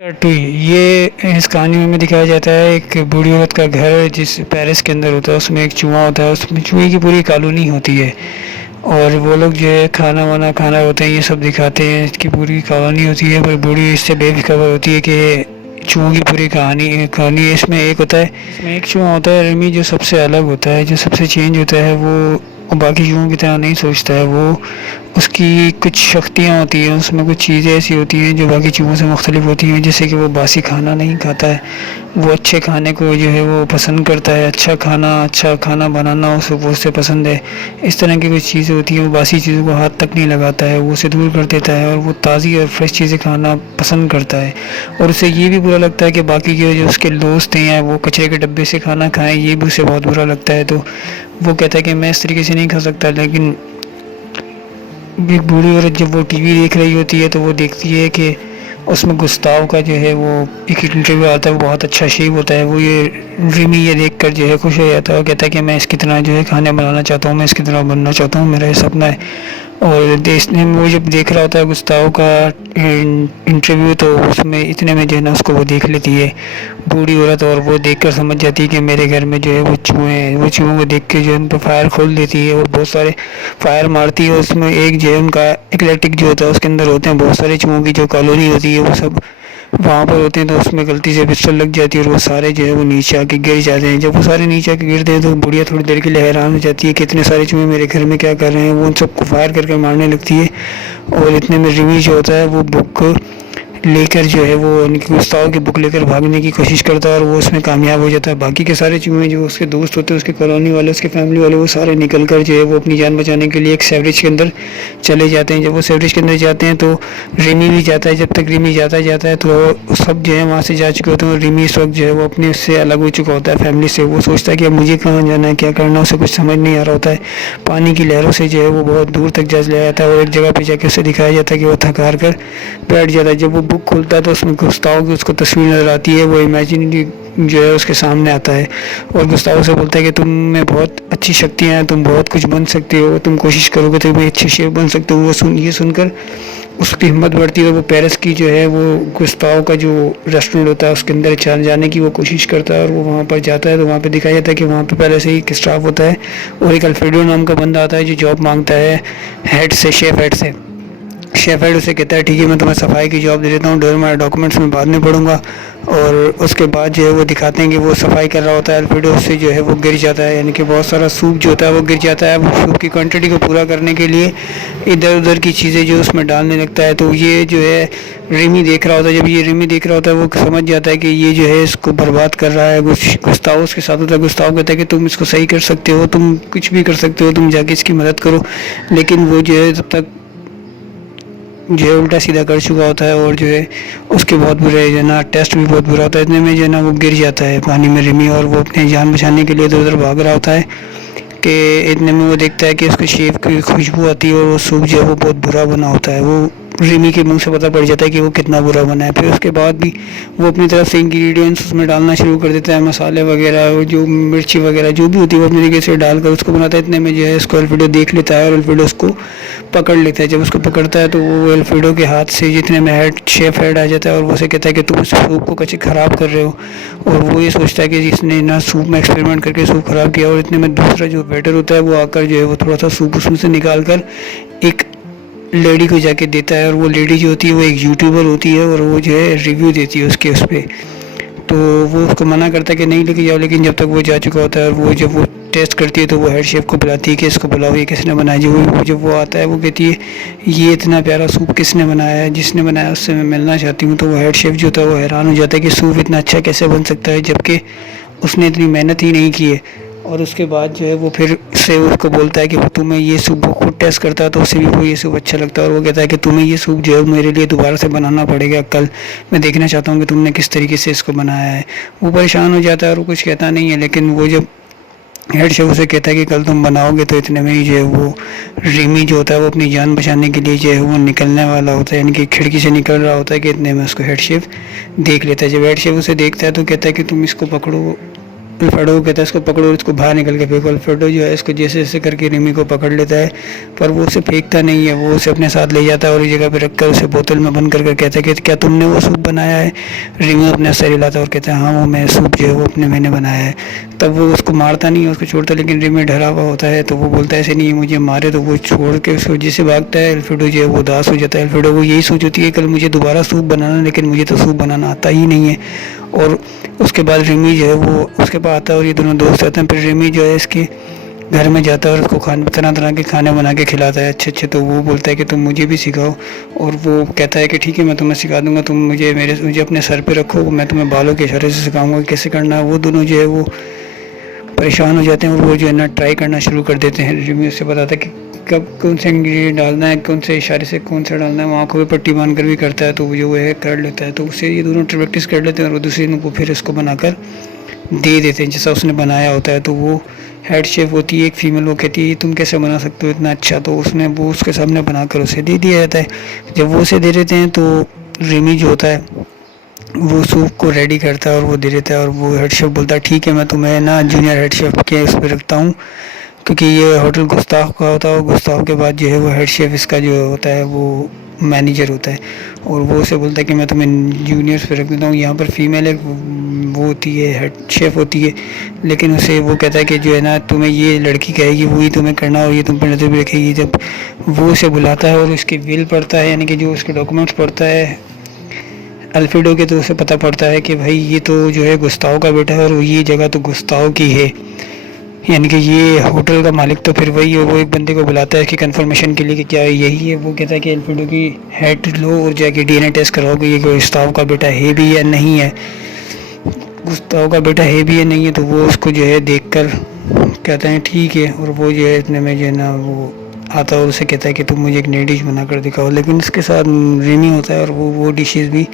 ये इस कहानी में दिखाया जाता है एक बूढ़ी औरत का घर जिस पेरिस के अंदर होता है। उसमें एक चूहा होता है, उसमें चूहे की पूरी कॉलोनी होती है और वो लोग जो है खाना वाना खाना होते हैं, ये सब दिखाते हैं। इसकी पूरी कॉलोनी होती है पर बूढ़ी इससे बेखबर होती है कि चूहों की पूरी कहानी कहानी है। इसमें एक होता है, इसमें एक चूहा होता है रिमी, जो सबसे अलग होता है, जो सबसे चेंज होता है। वो बाकी चूहों की तरह नहीं सोचता है। वो उसकी कुछ शक्तियाँ होती हैं, उसमें कुछ चीज़ें ऐसी होती हैं जो बाकी चीज़ों से मुख्तलिफ होती हैं। जैसे कि वो बासी खाना नहीं खाता है, वो अच्छे खाने को जो है वो पसंद करता है। अच्छा खाना बनाना उससे पसंद है। इस तरह की कुछ चीज़ें होती हैं। वो बासी चीज़ों को हाथ तक नहीं लगाता है, वो उसे दूर कर देता है और वो ताज़ी और फ्रेश चीज़ें खाना पसंद करता है। और उसे ये भी बुरा लगता है कि बाकी के जो उसके दोस्त हैं वो कचरे के डब्बे से खाना खाएं, ये भी उसे बहुत बुरा लगता है। तो वो कहता है कि मैं इस तरीके से नहीं खा सकता। लेकिन एक बूढ़ी औरत जब वो टीवी देख रही होती है तो वो देखती है कि उसमें गुस्ताव का जो है वो एक इंटरव्यू आता है। वो बहुत अच्छा शेफ होता है। वो ये रिमी ये देख कर जो है खुश हो जाता है और कहता है कि मैं इसकी तरह जो है खाने बनाना चाहता हूँ, मैं इसकी तरह बनना चाहता हूँ, मेरा ये सपना है। और देखने में वो जब देख रहा होता है गुस्ताव का इंटरव्यू, तो उसमें इतने में जो है ना उसको वो देख लेती है बूढ़ी औरत। और वो देखकर समझ जाती है कि मेरे घर में जो है वो चूहे हैं। वो चूहों को देख के जो है उन पर फायर खोल देती है और बहुत सारे फायर मारती है। उसमें एक जो है उनका इलेक्ट्रिक जो होता है उसके अंदर होते हैं बहुत सारे चूहों की जो कॉलोनी होती है, वो सब वहाँ पर होते हैं। तो उसमें गलती से पिस्टल लग जाती है और वो सारे जो है वो नीचे आके गिर जाते हैं। जब वो सारे नीचे आके गिरते हैं तो बुढ़िया थोड़ी देर के लिए हैरान हो जाती है कि इतने सारे चूहे मेरे घर में क्या कर रहे हैं। वो उन सबको फायर करके मारने लगती है और इतने में रिमी जो होता है वो बुक लेकर जो है वो इनकी गुस्ताव की बुक लेकर भागने की कोशिश करता है और वो उसमें कामयाब हो जाता है। बाकी के सारे चूहे जो उसके दोस्त होते हैं, उसके कॉलोनी वाले, उसके फैमिली वाले, वो सारे निकल कर जो है वो अपनी जान बचाने के लिए एक सेवरेज के अंदर चले जाते हैं। जब वो सेवरेज के अंदर जाते हैं तो रिमी भी जाता है। जब तक रिमी जाता है तो सब जो है वहाँ से जा चुके होते हैं और रिमी इस वक्त जो है वो अपने उससे अलग हो चुका होता है फैमिली से। वो सोचता है कि अब मुझे कहाँ जाना है, क्या करना है, उसे कुछ समझ नहीं आ रहा होता है। पानी की लहरों से जो है वो बहुत दूर तक जा जाता है और एक जगह पे जाके उसे दिखाया जाता है कि वो थक हार कर बैठ जाता है। जब वो बुक खोलता है तो उसमें गुस्ताव की उसको तस्वीर नज़र आती है। वो इमेजिनरी जो है उसके सामने आता है और गुस्ताव से बोलता है कि तुम में बहुत अच्छी शक्तियाँ हैं, तुम बहुत कुछ बन सकते हो, तुम कोशिश करोगे तो भी अच्छे शेफ बन सकते हो। वो ये सुनकर उसकी हिम्मत बढ़ती है और वो पेरिस की जो है वो गुस्ताव का जो रेस्टोरेंट होता है उसके अंदर जाने की वो कोशिश करता है और वो वहाँ पर जाता है। तो वहाँ पर दिखाया जाता है कि वहाँ पर पहले से ही एक स्टाफ होता है और एक अल्फ्रेडो नाम का बंदा आता है जो जॉब मांगता है हेड से, शेफ हेड से। शेफ हेड उसे कहता है ठीक है, मैं तुम्हें सफाई की जॉब दे देता हूँ, मेरे डॉक्यूमेंट्स में बाद में पढ़ूंगा। और उसके बाद जो है वो दिखाते हैं कि वो सफाई कर रहा होता है। अल्फ्रेडो उससे जो है वो गिर जाता है, यानी कि बहुत सारा सूप जो होता है वो गिर जाता है। वो सूप की क्वांटिटी को पूरा करने के लिए इधर उधर की चीज़ें जो उसमें डालने लगता है। तो ये जो है रिमी देख रहा होता है। जब ये रिमी देख रहा होता है वो समझ जाता है कि ये जो है इसको बर्बाद कर रहा है। गुस्ताव उसके साथ होता है। गुस्ताव कहता है कि तुम इसको सही कर सकते हो, तुम कुछ भी कर सकते हो, तुम जाके इसकी मदद करो। लेकिन वो जो है तब तक जो है उल्टा सीधा कर चुका होता है और जो है उसके बहुत बुरे जो है ना टेस्ट भी बहुत बुरा होता है। इतने में जो है ना वो गिर जाता है पानी में रिमी और वो अपनी जान बचाने के लिए इधर उधर भाग रहा होता है कि इतने में वो देखता है कि उसके शेफ की खुशबू आती है और वो सूप जो है वो बहुत बुरा बना होता है। वो रिमी के मुंह से पता पड़ जाता है कि वो कितना बुरा बना है। फिर उसके बाद भी वो अपनी तरफ से इंग्रेडिएंट्स उसमें डालना शुरू कर देता है, मसाले वगैरह, जो मिर्ची वगैरह जो भी होती है वो अपने तरीके से डालकर उसको बनाता है। इतने में जो है इसको अल्फ्रेडो देख लेता है और अल्फ्रेडो उसको पकड़ लेता है। जब उसको पकड़ता है तो वो अल्फ्रेडो के हाथ से जितने में शेफ हेड आ जाता है और वो उसे कहता है कि तुम इस सूप को कैसे ख़राब कर रहे हो। और वो ये सोचता है कि जिसने ना सूप में एक्सपेरिमेंट करके सूप ख़राब किया। और इतने में दूसरा जो वेटर होता है वो आकर जो है वो थोड़ा सा सूप उसमें से निकाल कर एक लेडी को जाके देता है। और वो लेडी जो होती है वो एक यूट्यूबर होती है और वो जो है रिव्यू देती है उसके उस पर। तो वो उसको मना करता है कि नहीं लेके जाओ, लेकिन जब तक वो जा चुका होता है और वो जब वो टेस्ट करती है तो वो हेड शेफ को बुलाती है कि इसको बुलाओ, ये किसने बनाया। जब वो आता है वो कहती है ये इतना प्यारा सूप किसने बनाया है, जिसने बनाया उससे मैं मिलना चाहती हूँ। तो वो हेड शेफ जो होता है वो हैरान हो जाता है कि सूप इतना अच्छा कैसे बन सकता है जबकि उसने इतनी मेहनत ही नहीं की है। और उसके बाद जो है वो फिर से उसको बोलता है कि वो तुम्हें ये सूप वो खुद टेस्ट करता है तो उसे भी वो ये सूप अच्छा लगता है। और वो कहता है कि तुम्हें ये सूप जो है मेरे लिए दोबारा से बनाना पड़ेगा कल, मैं देखना चाहता हूँ कि तुमने किस तरीके से इसको बनाया है। वो परेशान हो जाता है और वो कुछ कहता नहीं है। लेकिन वो जब हेड शेफ उसे कहता है कि कल तुम बनाओगे, तो इतने में ही जो है वो रिमी जो होता है वो अपनी जान बचाने के लिए जो है वो निकलने वाला होता है, यानी कि खिड़की से निकल रहा होता है कि इतने में उसको हेड शेफ देख लेता है। जब हेड शेफ उसे देखता है तो कहता है कि तुम इसको पकड़ो अल्फ्रेडो को कहता है इसको पकड़ो और इसको बाहर निकल के फेंको। अल्फ्रेडो जो है इसको जैसे जैसे करके रिमी को पकड़ लेता है, पर वो उसे फेंकता नहीं है, वो उसे अपने साथ ले जाता है और एक जगह पे रखकर उसे बोतल में बंद कर कहता है कि क्या तुमने वो सूप बनाया है। रिमी अपने सर हिलाता है और कहता है हाँ, वो मैं सूप जो है वो अपने मैंने बनाया है। तब वो उसको मारता नहीं है, उसको छोड़ता, लेकिन रिमी डरा हुआ होता है तो वो बोलता है ऐसे नहीं, मुझे मारे। तो वो छोड़ के उसको जिससे भागता है। अल्फ्रेडो जो है वो उदास हो जाता है। अल्फ्रेडो को यही सोच होती है कल मुझे दोबारा सूप बनाना, लेकिन मुझे तो सूप बनाना आता ही नहीं है। और उसके बाद रिमी जो है वो उसके पास आता है और ये दोनों दोस्त आते हैं। फिर रिमी जो है इसके घर में जाता है और उसको खाने तरह तरह के खाने बना के खिलाता है अच्छे अच्छे। तो वो बोलता है कि तुम मुझे भी सिखाओ, और वो कहता है कि ठीक है मैं तुम्हें सिखा दूंगा, तुम मुझे अपने सर पे रखो, मैं तुम्हें बालों के इशारे से सिखाऊंगा कैसे करना है। वो दोनों जो है वो परेशान हो जाते हैं और वो जो है ना ट्राई करना शुरू कर देते हैं। रिमी उससे बताता है कि कब कौन सा इंग्रेडिएंट डालना है, कौन से इशारे से कौन सा डालना है। वो आँखों पे पट्टी बांध कर भी करता है, तो वो जो है कर लेता है। तो उससे ये दोनों प्रैक्टिस कर लेते हैं और वो दूसरे दिन को फिर इसको बनाकर दे देते हैं जैसा उसने बनाया होता है। तो वो हेड शेफ होती है एक फीमेल, वो कहती है तुम कैसे बना सकते हो इतना अच्छा। तो उसने वो उसके सामने बनाकर उसे दे दिया जाता है। जब वो उसे दे देते हैं तो रिमी जो होता है वो सूप को रेडी करता है और वो दे देता है। और वो हेड शेफ बोलता है ठीक है मैं तुम्हें ना जूनियर हेड शेफ के उस पर रखता हूँ, क्योंकि ये होटल गुस्ताव का होता है और गुस्ताव के बाद जो है वो हेड शेफ इसका जो होता है वो मैनेजर होता है। और वो उसे बोलता है कि मैं तुम्हें जूनियर्स पे रख देता हूँ। यहाँ पर फीमेल एक वो होती है हेड शेफ होती है, लेकिन उसे वो कहता है कि जो है ना तुम्हें ये लड़की कहेगी वही तुम्हें करना और ये तुम पर नजर भी रखेगी। जब वो उसे बुलाता है और उसकी विल पढ़ता है, यानी कि जो उसके डॉक्यूमेंट्स पढ़ता है अल्फ्रेडो के, तो उसे पता पड़ता है कि भाई ये तो जो है गुस्ताव का बेटा है और ये जगह तो गुस्ताव की है, यानी कि ये होटल का मालिक तो फिर वही है। वो एक बंदे को बुलाता है कि कंफर्मेशन के लिए कि क्या यही है। वो कहता है कि अल्फ्रेडो की हेड लो और जाके डीएनए टेस्ट कराओ कि ये गुस्ताव का बेटा है भी या नहीं है। गुस्ताव का बेटा है भी या नहीं है, तो वो उसको जो है देखकर कहते हैं ठीक है। और वो जो है इतने में जो है ना वो आता है और उसे कहता है कि तुम मुझे एक नई डिश बना कर दिखाओ। लेकिन इसके साथ रिमी होता है और वो डिशेज़ भी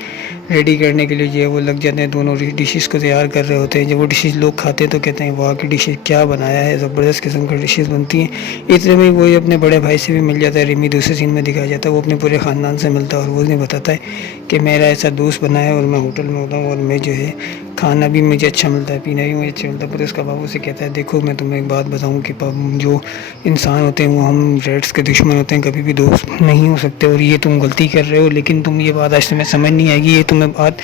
रेडी करने के लिए जो है वो लग जाते हैं। दोनों डिशेज़ को तैयार कर रहे होते हैं। जब वो डिशेज़ लोग खाते हैं तो कहते हैं वाह की डिशेज़ क्या बनाया है, ज़बरदस्त किस्म की डिशेज़ बनती हैं। इतने में वो अपने बड़े भाई से भी मिल जाता है। रिमी दूसरे सीन में दिखाया जाता है, वो अपने पूरे ख़ानदान से मिलता है और वो उन्हें बताता है कि मेरा ऐसा दोस्त बना है और मैं होटल में होता हूँ और मैं जो है खाना भी मुझे अच्छा मिलता है, पीना भी मुझे अच्छा मिलता है। पर उसका बाबू से कहता है देखो मैं तुम्हें एक बात बताऊँ कि जो इंसान होते हैं वो हम रेड्स के दुश्मन होते हैं, कभी भी दोस्त नहीं हो सकते, और ये तुम गलती कर रहे हो। लेकिन तुम ये बात आज तुम्हें समझ नहीं आएगी, ये तुम्हें बात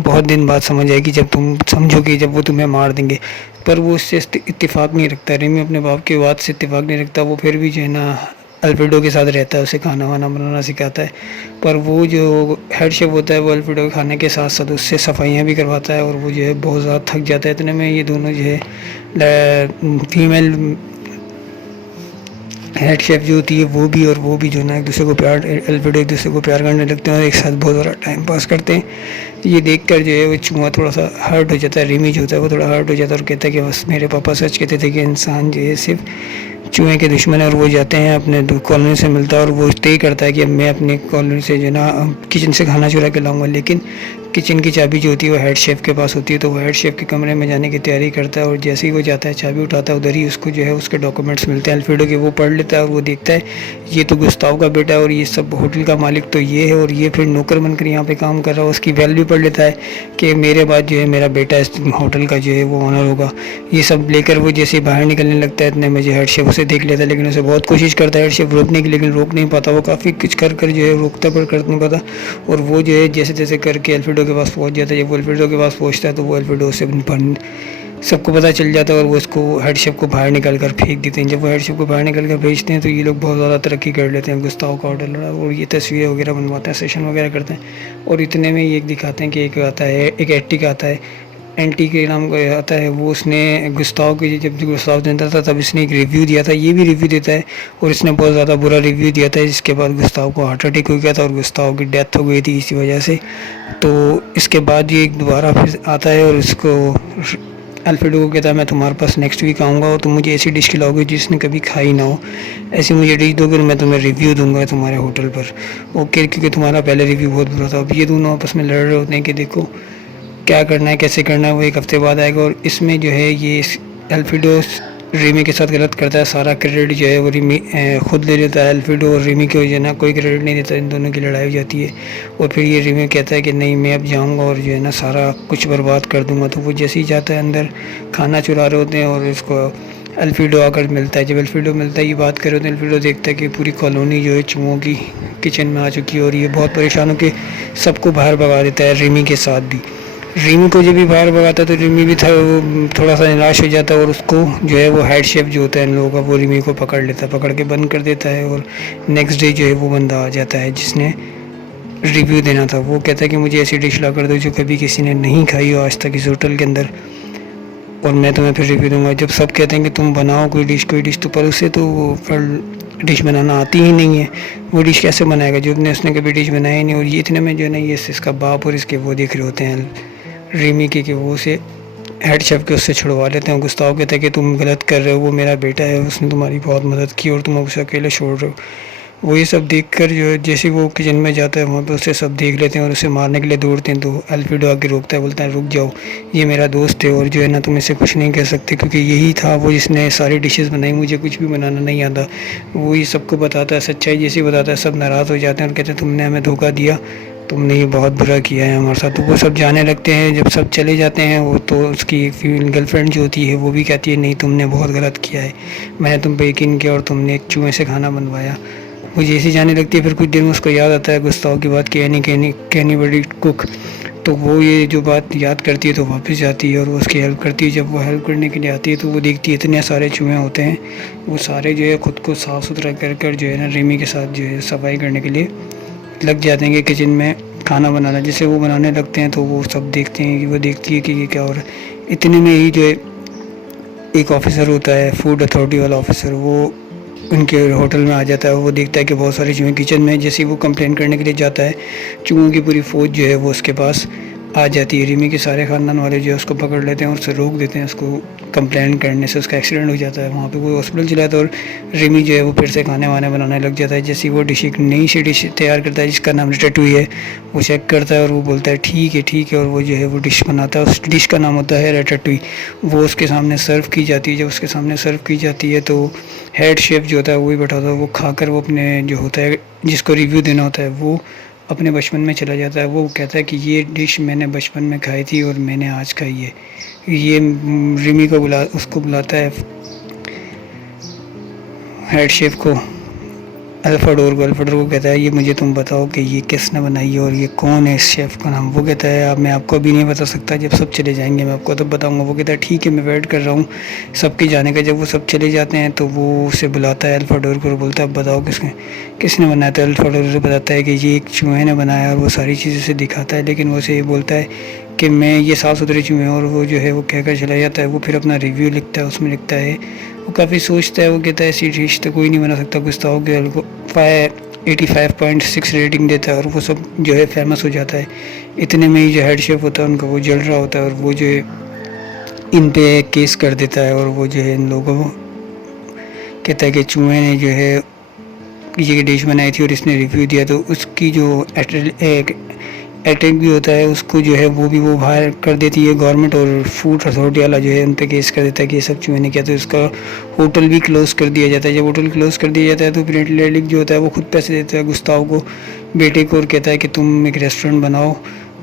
बहुत दिन बाद समझ आएगी जब तुम समझोगे, जब वो तुम्हें मार देंगे। पर वो इससे इत्तेफाक नहीं रखता। रिमी अपने बाप की बात से इत्तेफाक नहीं रखता। वो फिर भी जो है ना अल्फ्रेडो के साथ रहता है, उसे खाना वाना बनाना सिखाता है। पर वो जो हेड शेफ होता है वो अल्फ्रेडो के खाने के साथ साथ उससे सफाइयाँ भी करवाता है और वो जो है बहुत ज़्यादा थक जाता है। इतने में ये दोनों जो है फीमेल हेड शेफ जो होती है वो भी जो ना एक दूसरे को प्यार अल्फ्रेडो एक दूसरे को प्यार करने लगते हैं और एक साथ बहुत ज़्यादा टाइम पास करते हैं। ये देखकर जो है वो चूहा थोड़ा सा हर्ट हो जाता है। रिमी जो होता है वो थोड़ा हर्ट हो जाता है और कहता है कि बस मेरे पापा सच कहते थे कि इंसान जो है सिर्फ चूहे के दुश्मन है। और वो जाते हैं अपने कॉलोनी से मिलता है और वो तय करता है कि मैं अपनी कॉलोनी से जो ना किचन से खाना चुरा के लाऊंगा। लेकिन किचन की चाबी जो होती है वो हेड शेफ के पास होती है। तो वो हेड शेफ के कमरे में जाने की तैयारी करता है और जैसे ही वो जाता है चाबी उठाता है, उधर ही उसको जो है उसके डॉक्यूमेंट्स मिलते हैं अल्फ्रेडो के। वो पढ़ लेता है और वो देखता है ये तो गुस्ताव का बेटा है और ये सब होटल का मालिक तो ये है, और ये फिर नौकर बनकर यहाँ पे काम कर रहा है। उसकी वैल्यू पढ़ लेता है कि मेरे बाद जो है मेरा बेटा इस होटल का जो है वो ऑनर होगा। ये सब लेकर वो जैसे बाहर निकलने लगता है, इतने में जो हेड शेफ उसे देख लेता है, लेकिन उसे बहुत कोशिश करता है हेड शेफ रोकने की, लेकिन रोक नहीं पाता। वो काफ़ी कुछ कर जो है रोकता पर कर नहीं पाता। और वो जो है जैसे जैसे करके अल्फ्रेडो के पास पहुँच जाता है। जब वो अल्फ्रेडो के पास पहुँचता है तो वो अल्फ्रेडो से सबको पता चल जाता है और वो उसको हेड शेफ को बाहर निकाल कर फेंक देते हैं। जब वो हेड शेफ को बाहर निकाल कर भेजते हैं तो ये लोग बहुत ज़्यादा तरक्की कर लेते हैं। गुस्ताव का ऑर्डर लड़ा और ये तस्वीरें वगैरह बनवाते हैं, सेशन वगैरह करते हैं। और इतने में ये दिखाते हैं कि एक आता है, एक एंटी आता है, एंटी के नाम का आता है। वो उसने गुस्ताव के जब गुस्ताव जनता था तब इसने एक रिव्यू दिया था, ये भी रिव्यू देता है और इसने बहुत ज़्यादा बुरा रिव्यू दिया था। जिसके बाद गुस्ताव को हार्ट अटैक हो गया था और गुस्ताव की डेथ हो गई थी इसी वजह से। तो इसके बाद ये दोबारा फिर आता है और उसको अल्फ्रेडो को कहता है मैं तुम्हारे पास नेक्स्ट वीक आऊँगा और तुम मुझे ऐसी डिश खिलाओगे जिसने कभी खाई ना हो, ऐसी मुझे डिश दोगे और मैं तुम्हें रिव्यू दूंगा तुम्हारे होटल पर। ओके, क्योंकि तुम्हारा पहले रिव्यू बहुत बुरा था। अब ये दोनों आपस में लड़ रहे होते हैं कि देखो क्या करना है, कैसे करना है। वो एक हफ्ते बाद आएगा और इसमें जो है ये अल्फ्रेडो रीमी के साथ गलत करता है, सारा क्रेडिट जो है वो रीमी खुद ले लेता है। अल्फ्रेडो और रीमी को जो है ना कोई क्रेडिट नहीं देता, इन दोनों की लड़ाई हो जाती है। और फिर ये रीमी कहता है कि नहीं मैं अब जाऊंगा और जो है ना सारा कुछ बर्बाद कर दूंगा। तो वो जैसे ही जाता है अंदर, खाना चुरा रहे होते हैं और इसको अल्फ्रेडो आकर मिलता है। जब अल्फ्रेडो मिलता है, ये बात कर रहे होते हैं, अल्फ्रेडो देखता है कि पूरी कॉलोनी जो है चूहों की किचन में आ चुकी है और ये बहुत परेशान होकर सबको बाहर भगा देता है, रीमी के साथ भी। रीमी को जब भी बाहर भगाता तो रीमी भी था वो थोड़ा सा निराश हो जाता है और उसको जो है वो हेड शेफ जो होता है इन लोगों का, वो रीमी को पकड़ लेता है, पकड़ के बंद कर देता है। और नेक्स्ट डे जो है वो बंदा आ जाता है जिसने रिव्यू देना था। वो कहता है कि मुझे ऐसी डिश ला कर दो जो कभी किसी ने नहीं खाई हो आज तक इस होटल के अंदर, और मैं तुम्हें फिर रिव्यू दूंगा। जब सब कहते हैं कि तुम बनाओ कोई डिश, तो पर उसे तो फिर डिश बनाना आती ही नहीं है। वो डिश कैसे बनाएगा जब उसने कभी डिश बनाया ही नहीं। और ये इतने में जो है ना ये इसका बाप और इसके वो देख रहे होते हैं रीमी के, कि वो उसे हेड शेफ के उससे छुड़वा लेते हैं। गुस्ताव कहता है कि तुम गलत कर रहे हो, वो मेरा बेटा है, उसने तुम्हारी बहुत मदद की और तुम उसे अकेले छोड़ रहे हो। वो ये सब देखकर जो है जैसे वो किचन में जाता है वहाँ पे उसे सब देख लेते हैं और उसे मारने के लिए दौड़ते हैं। तो अल्फ्रेडो आके रोकता है, बोलता है रुक जाओ, ये मेरा दोस्त है और जो है ना तुम इसे कुछ नहीं कह सकते, क्योंकि यही था वो जिसने सारी डिशेस बनाई, मुझे कुछ भी बनाना नहीं आता। वो ये सबको बताता है, सच्चाई जैसी बताता है, सब नाराज़ हो जाते हैं और कहते हैं तुमने हमें धोखा दिया, तुमने ये बहुत बुरा किया है हमारे साथ। तो वो सब जाने लगते हैं। जब सब चले जाते हैं वो, तो उसकी गर्लफ्रेंड जो होती है वो भी कहती है नहीं तुमने बहुत गलत किया है, मैंने तुम पे यकीन किया और तुमने एक चूहे से खाना बनवाया। वो जैसे जाने लगती है फिर कुछ देर में उसको याद आता है गुस्ताव की बात, कि एनी बड़ी कुक। तो वो ये जो बात याद करती है तो वापस जाती है और वो उसकी हेल्प करती है। जब वो हेल्प करने के लिए आती है तो वो देखती है इतने सारे चूहे होते हैं, वो सारे जो है ख़ुद को साफ़ सुथरा कर कर जो है ना रीमी के साथ जो है सफाई करने के लिए लग जाते हैं कि किचन में खाना बनाना। जैसे वो बनाने लगते हैं तो वो सब देखते हैं, कि वो देखती है कि ये क्या हो रहा है। इतने में ही जो है एक ऑफिसर होता है, फूड अथॉरिटी वाला ऑफिसर, वो उनके होटल में आ जाता है। वो देखता है कि बहुत सारे चूहे किचन में। जैसे ही वो कंप्लेन करने के लिए जाता है, चूहों की पूरी फ़ौज जो है वो उसके पास आ जाती है। रीमी के सारे ख़ानदान वाले जो है उसको पकड़ लेते हैं और उसे रोक देते हैं, उसको कंप्लेन करने से। उसका एक्सीडेंट हो जाता है, वहाँ पे वो हॉस्पिटल चला जाता है और रीमी जो है वो फिर से खाने वाने बनाने लग जाता है। जैसे वो डिश, एक नई सी डिश तैयार करता है जिसका नाम रटैटुई है, वो चेक करता है और वो बोलता है ठीक है, और वो जो है वो डिश बनाता है। उस डिश का नाम होता है रटैटुई। वो उसके सामने सर्व की जाती है। जब उसके सामने सर्व की जाती है तो हेड शेफ जो होता है वो भी बैठा होता है। वो खाकर वो अपने जो होता है जिसको रिव्यू देना होता है वो अपने बचपन में चला जाता है। वो कहता है कि ये डिश मैंने बचपन में खाई थी और मैंने आज खाई है। ये रिमी को उसको बुलाता है हेड शेफ को, अल्फ्रेडो को कहता है ये मुझे तुम बताओ कि ये किसने बनाई है और ये कौन है इस शेफ़ का नाम। वो कहता है अब मैं आपको अभी नहीं बता सकता, जब सब चले जाएंगे मैं आपको तब बताऊंगा। वो कहता है ठीक है मैं वेट कर रहा हूँ सबके जाने का। जब वो सब चले जाते हैं तो वो उसे बुलाता है अल्फ्रेडो को, बोलता है अब बताओ किसने बनाया। तो अल्फ्रेडो से बताता है कि ये एक चूहे ने बनाया और वो सारी चीज़ें से दिखाता है। लेकिन वो उसे ये बोलता है कि मैं ये साफ़ सुथरे चूहे हैं, और वो जो है वो कहकर चला जाता है। वो फिर अपना रिव्यू लिखता है, उसमें लिखता है, वो काफ़ी सोचता है, वो कहता है ऐसी डिश तो कोई नहीं बना सकता। गुस्ताव के 85.6 रेटिंग देता है और वो सब जो है फेमस हो जाता है। इतने में ही जो हेड शेफ होता है उनका वो जल रहा होता है और वो जो है इन पे केस कर देता है। और वो जो है इन लोगों को कहता है कि चूहे ने जो है ये डिश बनाई थी और इसने रिव्यू दिया, तो उसकी जो अटैक भी होता है उसको जो है वो बाहर कर देती है गवर्नमेंट, और फूड अथॉरिटी वाला जो है उन पर केस कर देता है कि ये सब चूहे ने किया। तो इसका होटल भी क्लोज़ कर दिया जाता है। जब होटल क्लोज़ कर दिया जाता है तो फिर लेडिक जो होता है वो खुद पैसे देता है गुस्ताव को, बेटे को, और कहता है कि तुम एक रेस्टोरेंट बनाओ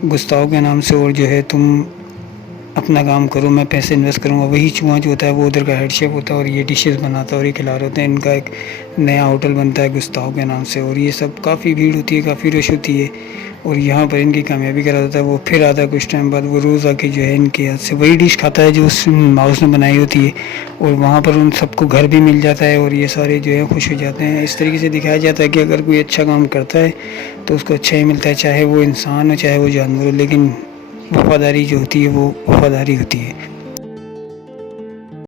गुस्ताव के नाम से और जो है तुम अपना काम करो, मैं पैसे इन्वेस्ट करूँगा। वही चूहा जो होता है वो उधर का हेड शेफ होता है और ये डिशेस बनाता है और ये खिला रहे होते हैं। इनका एक नया होटल बनता है गुस्ताव के नाम से, और ये सब काफ़ी भीड़ होती है, काफ़ी रश होती है, और यहाँ पर इनकी कामयाबी करा देता है। वो फिर आता है कुछ टाइम बाद, वो रोज़ आके जो है इनके हाथ से वही डिश खाता है जो उस माउस ने बनाई होती है, और वहाँ पर उन सबको घर भी मिल जाता है और ये सारे जो है खुश हो जाते हैं। इस तरीके से दिखाया जाता है कि अगर कोई अच्छा काम करता है तो उसको अच्छा ही मिलता है, चाहे वो इंसान हो चाहे वो जानवर हो, लेकिन वफ़ादारी जो होती है वो वफ़ादारी होती है।